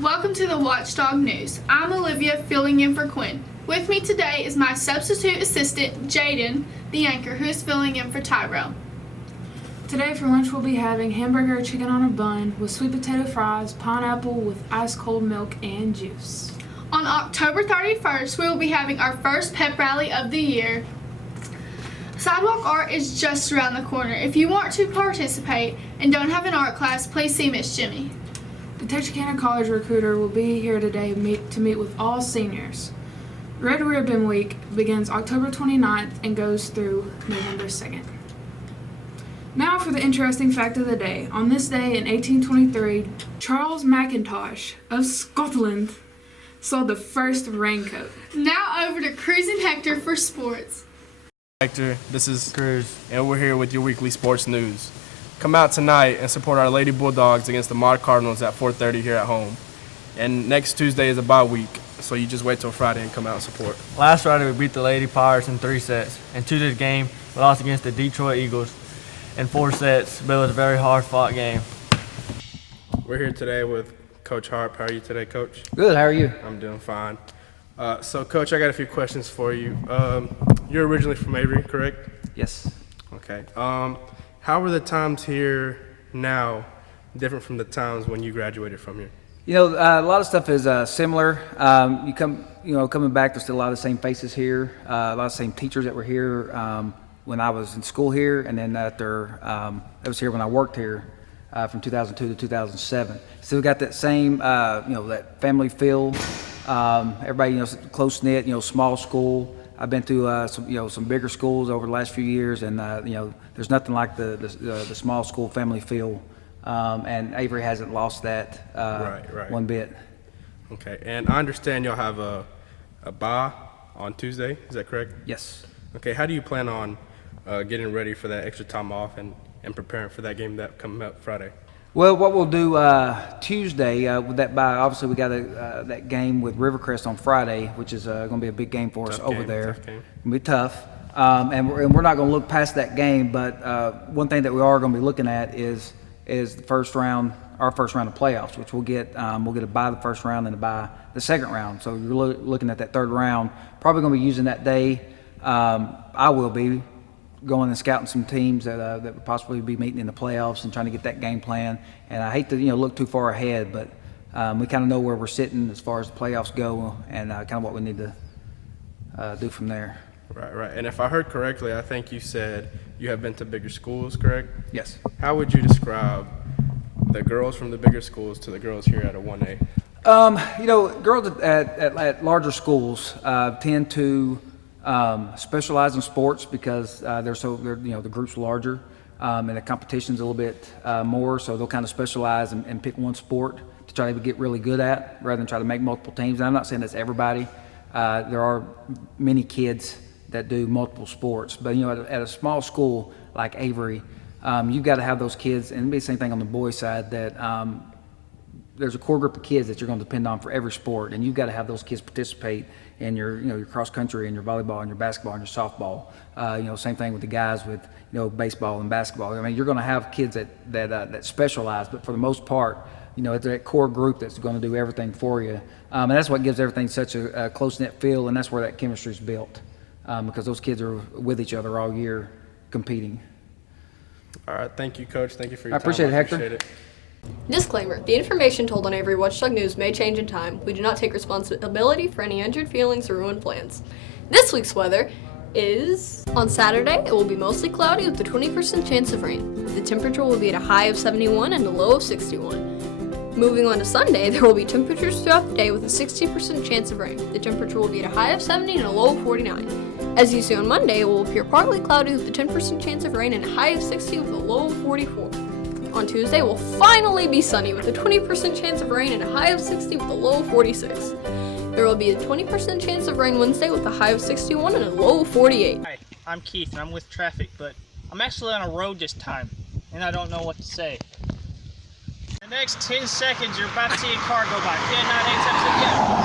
Welcome to the Watchdog News. I'm Olivia, filling in for Quinn. With me today is my substitute assistant, Jaden, the anchor, who is filling in for Tyrell. Today for lunch we'll be having hamburger chicken on a bun with sweet potato fries, pineapple with ice cold milk and juice. On October 31st, we will be having our first pep rally of the year. Sidewalk art is just around the corner. If you want to participate and don't have an art class, please see Miss Jimmy. The Texarkana College recruiter will be here today to meet with all seniors. Red Ribbon Week begins October 29th and goes through November 2nd. Now for the interesting fact of the day. On this day in 1823, Charles Mackintosh of Scotland saw the first raincoat. Now over to Cruz and Hector for sports. Hector, this is Cruz, and we're here with your weekly sports news. Come out tonight and support our Lady Bulldogs against the Mod Cardinals at 4:30 here at home. And next Tuesday is a bye week, so you just wait till Friday and come out and support. Last Friday we beat the Lady Pirates in 3 sets, and Tuesday's game we lost against the Detroit Eagles in 4 sets, but it was a very hard-fought game. We're here today with Coach Harp. How are you today, Coach? Good, how are you? I'm doing fine. So, Coach, I got a few questions for you. You're originally from Avery, correct? Yes. Okay. How are the times here now different from the times when you graduated from here? You know, a lot of stuff is similar. Coming back, there's still a lot of the same faces here, a lot of the same teachers that were here when I was in school here, and then after I was here when I worked here from 2002 to 2007. Still got that same, that family feel. Everybody, close knit, small school. I've been through some bigger schools over the last few years, and there's nothing like the small school family feel. And Avery hasn't lost that Right. one bit. Okay. And I understand y'all have a bye on Tuesday. Is that correct? Yes. Okay. How do you plan on getting ready for that extra time off and preparing for that game that coming up Friday? Well, what we'll do Tuesday with that bye, obviously we got that game with Rivercrest on Friday, which is going to be a big game for us over there. Tough game. It's going to be tough. And we're not going to look past that game, but one thing that we are going to be looking at is the first round, our first round of playoffs, which we'll get a bye the first round and a bye the second round. So you're looking at that third round. Probably going to be using that day. I will be going and scouting some teams that would possibly be meeting in the playoffs and trying to get that game plan. And I hate to look too far ahead, but we kind of know where we're sitting as far as the playoffs go and kind of what we need to do from there. Right. And if I heard correctly, I think you said you have been to bigger schools, correct? Yes. How would you describe the girls from the bigger schools to the girls here at a 1A? Girls at larger schools tend to specialize in sports because the group's larger and the competition's a little bit more, so they'll kind of specialize and pick one sport to try to get really good at rather than try to make multiple teams. And I'm not saying that's everybody. There are many kids that do multiple sports, but at a small school like Avery, you've got to have those kids, and it'll be the same thing on the boys' side, that there's a core group of kids that you're going to depend on for every sport, and you've got to have those kids participate in your cross country and your volleyball and your basketball and your softball. Same thing with the guys with baseball and basketball. I mean, you're going to have kids that specialize, but for the most part, it's that core group that's going to do everything for you, and that's what gives everything such a close-knit feel, and that's where that chemistry is built, because those kids are with each other all year competing. All right. Thank you, Coach. Thank you for your time. I appreciate it, Hector. Appreciate it. Disclaimer: the information told on Avery Watchdog News may change in time. We do not take responsibility for any injured feelings or ruined plans. This week's weather is on Saturday. It will be mostly cloudy with a 20% chance of rain. The temperature will be at a high of 71 and a low of 61. Moving on to Sunday, there will be temperatures throughout the day with a 60% chance of rain. The temperature will be at a high of 70 and a low of 49. As you see on Monday, it will appear partly cloudy with a 10% chance of rain and a high of 60 with a low of 44. On Tuesday, it will finally be sunny with a 20% chance of rain and a high of 60 with a low of 46. There will be a 20% chance of rain Wednesday with a high of 61 and a low of 48. Hi, I'm Keith and I'm with traffic, but I'm actually on a road this time, and I don't know what to say. In the next 10 seconds, you're about to see a car go by. 10, 9, 8, 7, 6, yeah.